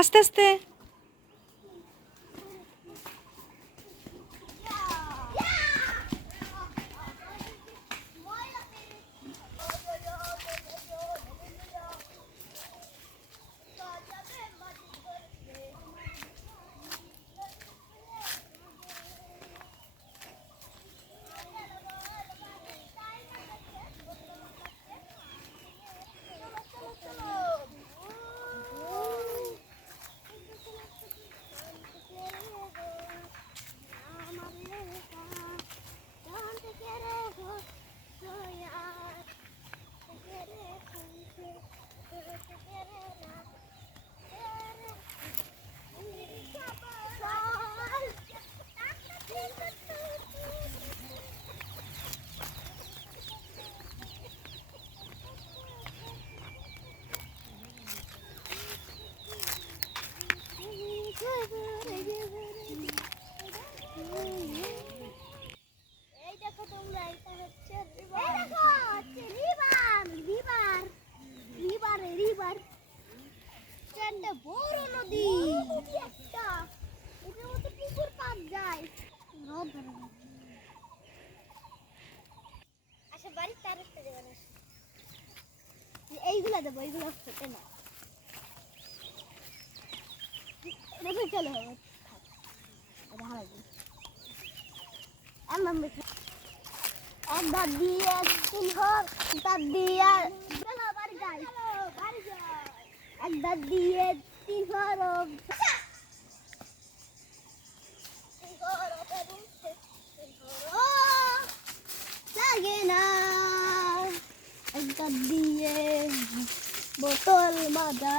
আস্তে আস্তে। বড় নদী একটা এটার মধ্যে পুকুর পার যায় আচ্ছা বাড়ির তার একটা জায়গা আছে এইগুলা দেবো এইগুলো খেতে না দেখে চলে হবে একবার দিয়ে তিন হোক তার দিয়ে বাড়ি যাই একবার দিয়ে তিন হোক লাগে না একবার দিয়ে বোতল মাজা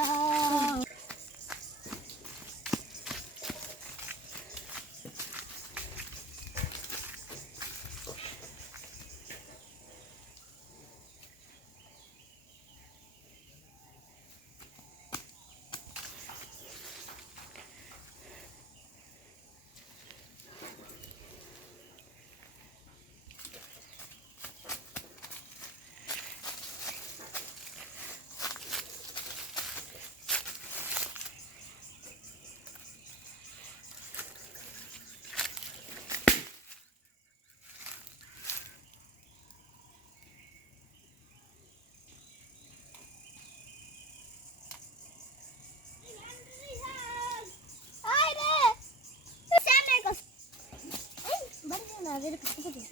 আগের কত দিন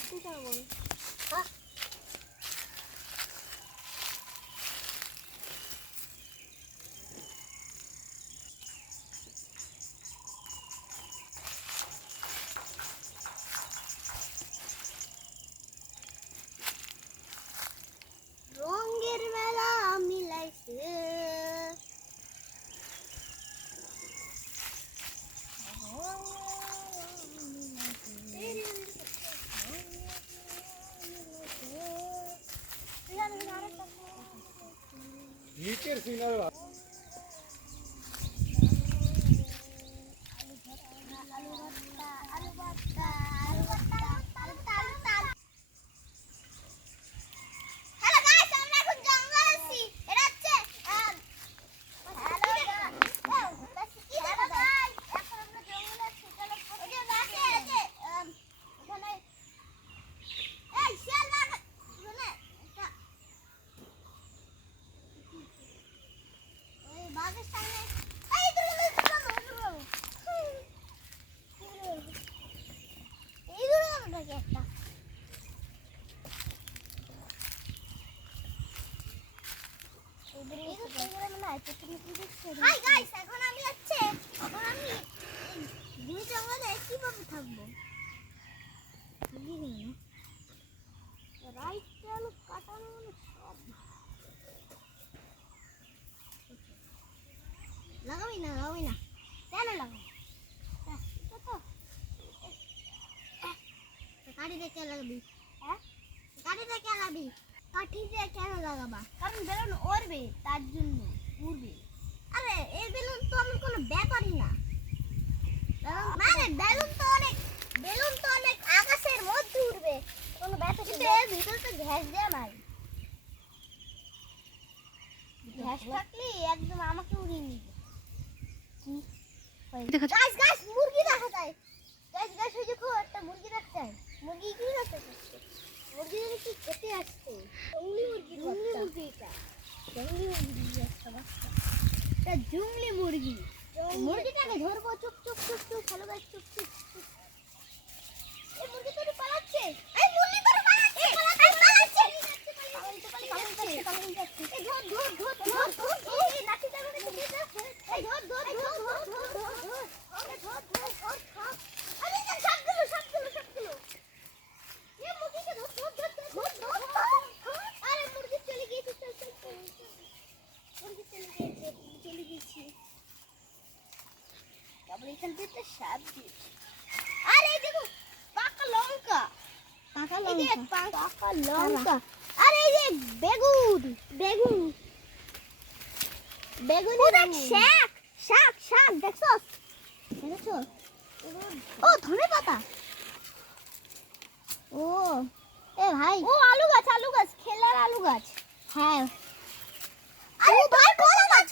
তুই কেন বল হ্যাঁ রঙের মেলা মিলাইছে নিচের সিনার হাই গাইস এখন আমি দুই জঙ্গলে কিভাবে থাকবো রাইট চাল কাটানো মানে সব লাগাবি না কেন লাগাবি কাঠি দিয়ে কেন লাগাবি কাঠি দিয়ে কেন লাগাবা কারণ বেলুন উড়বে তার জন্য উড়বে আরে এই বেলুন তো আমার কোনো ব্যাপারই না মানে বেলুন তো অনেক আকাশের মধ্যে উড়বে কোনো ব্যাপার কিন্তু এর ভিতর তো গ্যাস দেয়া নাই গ্যাস থাকলে একদম আমাকে দেখা যায়। গাছ গাছ মুরগি দেখা যায়। গাছ গাছ ওই দেখো একটা মুরগি দেখা যায়। মুরগি কি রাখতে আসছে? মুরগি কি খেতে আসছে? জংলি মুরগি এটা। জংলি মুরগি একটা বাচ্চা। এটা জংলি মুরগি। মুরগিটাকে ধরবো চুপ চুপ চুপ চুপ ভালো গাছ চুপ চুপ চুপ। এই মুরগি তো পালাচ্ছে। এই মুরগি তো পালাচ্ছে। পালাচ্ছে। এই ধর ধর ধর ধর ধর ধর এই লাঠি চালানো দেখি না। এই ধর ধর ধর ধর ধর ধর ধর। ওকে ধর ধর ধর ধর। আরে এই সবগুলো সবগুলো সবগুলো। এই মুরগিকে ধর ধর ধর ধর ধর ধর। আরে মুরগি চলে গিয়েছে চল চল চল। মুরগি চলে গিয়েছে। তারপর এখান থেকে সাপ দিয়েছে। আরে এই দেখো পাকা লঙ্কা। পাকা লঙ্কা। পাকা লঙ্কা। আরে এই যে বেগুন বেগুন বেগুন ওটা শাক শাক শাক দেখছস দেখছো ও ধনেপাতা ও এ ভাই ও আলু গাছ খেলার আলু গাছ হ্যাঁ আরে ভাই কলা গাছ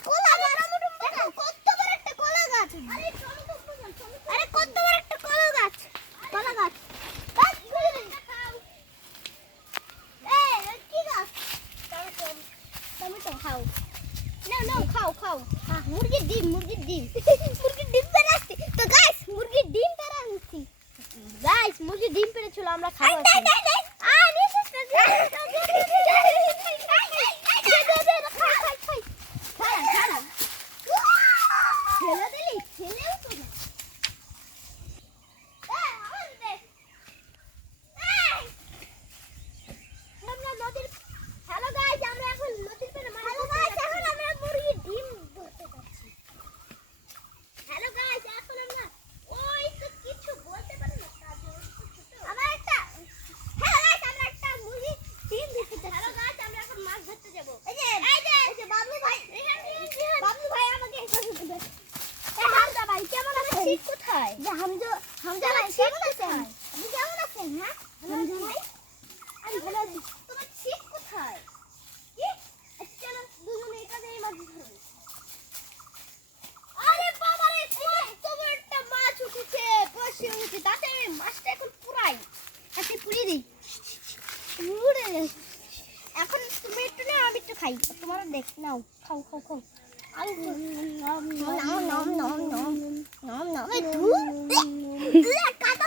দেখো কত বড় একটা কলা গাছ আরে কত বড় একটা কলা গাছ কি গাছ টমেটো খাও নাও খাও মুরগির ডিম মুরগির ডিম পেড়ে আসছে তো গাইস মুরগির ডিম পেড়ে আনছি গাইস মুরগির ডিম পেড়ে ছিল আমরা খাবো হ্যালো গাইস আমরা এখন নদীর পাড়ে মাছ ধরতে এখন আমরা মুরগির ডিম ধরতে যাচ্ছি হ্যালো গাইস এখন আমরা ওই তো কিছু বলতে পারি না আমরা একটা হ্যালো গাইস আমরা একটা মুরগির ডিম ধরতে যাচ্ছি হ্যালো গাইস আমরা এখন মাছ ধরতে যাব এই যে বাবলু ভাই আমাকে একটু দিবে এই হামজা ভাই কেমন আছেন ঠিক কোথায় যে হামজা ভাই কেমন আছেন আপনি কেমন আছেন হ্যাঁ হামজা ভাই আমি ভালো আছি তোমার ঠিক কোথায় কি আচ্ছা দুজনে এটা দিয়ে মাছ ধরব আরে বাবা রে কত বড় একটা মাছ উঠেছে বসে তাতে মাছটা এখন পুরাই আচ্ছা পুরি দেই উড়ে এখন তুমি একটু নাও আমি একটু খাই তোমারও দেখ নাও খাও আমি নাম এই ধুর কাটা